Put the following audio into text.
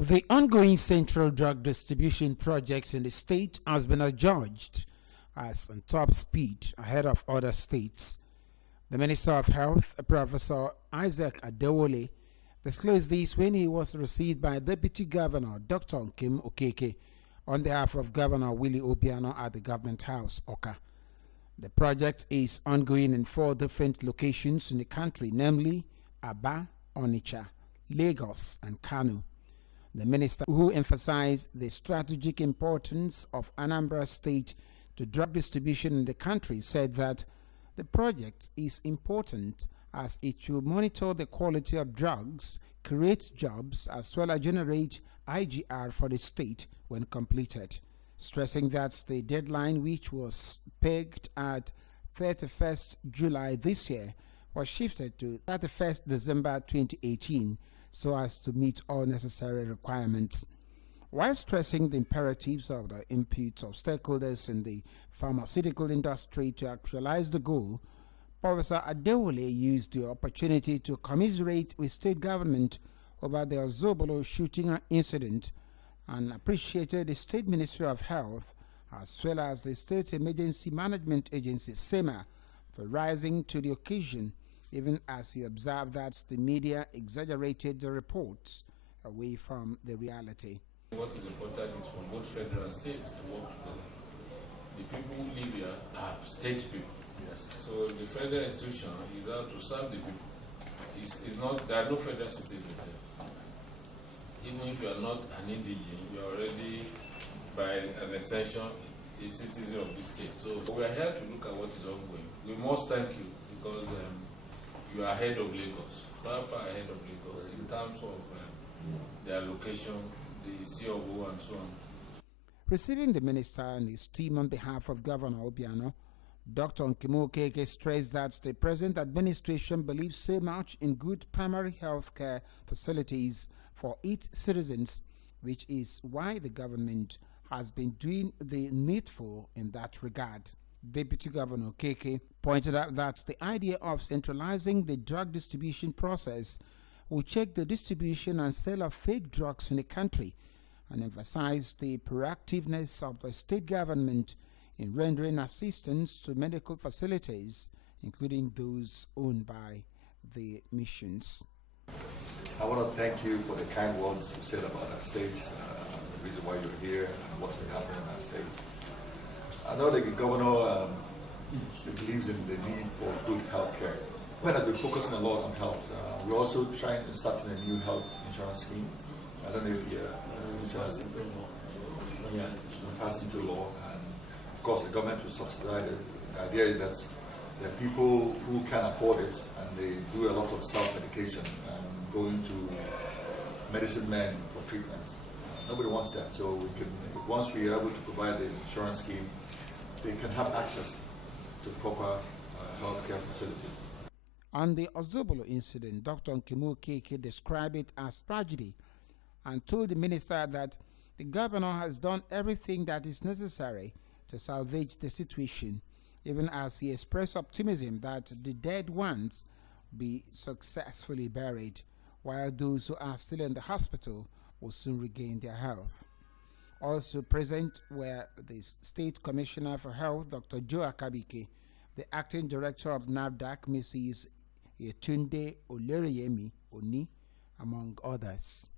The ongoing central drug distribution project in the state has been adjudged as on top speed ahead of other states. The Minister of Health, Professor Isaac Adewole, disclosed this when he was received by Deputy Governor Dr. Nkem Okeke on behalf of Governor Willie Obiano at the Government House, Oka. The project is ongoing in 4 different locations in the country, namely Aba, Onitsha, Lagos, and Kano. The minister, who emphasized the strategic importance of Anambra State to drug distribution in the country, said that the project is important as it will monitor the quality of drugs, create jobs, as well as generate IGR for the state when completed, stressing that the deadline, which was pegged at 31st July this year, was shifted to 31st December 2018 so as to meet all necessary requirements. While stressing the imperatives of the inputs of stakeholders in the pharmaceutical industry to actualize the goal, Professor Adewole used the opportunity to commiserate with state government over the Ozobolo shooting incident and appreciated the State Ministry of Health as well as the State Emergency Management Agency, SEMA, for rising to the occasion, even as he observed that the media exaggerated the reports away from the reality. What is important is for both federal and state to work together. The people who live here are state people. Yes. So the federal institution is out to serve the people. It's not, there are no federal citizens here. Even if you are not an indigene, you are already, by an extension, a citizen of the state. So we are here to look at what is ongoing. We must thank you because you are ahead of Lagos, far ahead of Lagos in terms of the allocation, the COO and so on. Receiving the minister and his team on behalf of Governor Obiano, Dr. Nkem Okeke stressed that the present administration believes so much in good primary health care facilities for its citizens, which is why the government has been doing the needful in that regard. Deputy Governor Okeke pointed out that the idea of centralizing the drug distribution process will check the distribution and sale of fake drugs in the country and emphasized the proactiveness of the state government in rendering assistance to medical facilities, including those owned by the missions. I want to thank you for the kind words you said about our state, the reason why you're here and what's been happening in our state. I know the governor believes in the need for good health care. When I've been focusing a lot on health, we're also trying to start a new health insurance scheme. I don't know if you're passed into law, and of course the government will subsidize it. The idea is that there are people who can afford it and they do a lot of self-medication and going to medicine men for treatment. Nobody wants that, so we can, once we are able to provide the insurance scheme, they can have access to proper healthcare facilities. On the Ozobolo incident, Dr. Nkem Okeke described it as tragedy and told the minister that the governor has done everything that is necessary to salvage the situation, even as he expressed optimism that the dead ones be successfully buried, while those who are still in the hospital will soon regain their health. Also present were the State Commissioner for Health, Dr. Joe Akabike, the Acting Director of NAFDAC, Mrs. Yetunde Olereyemi Oni, among others.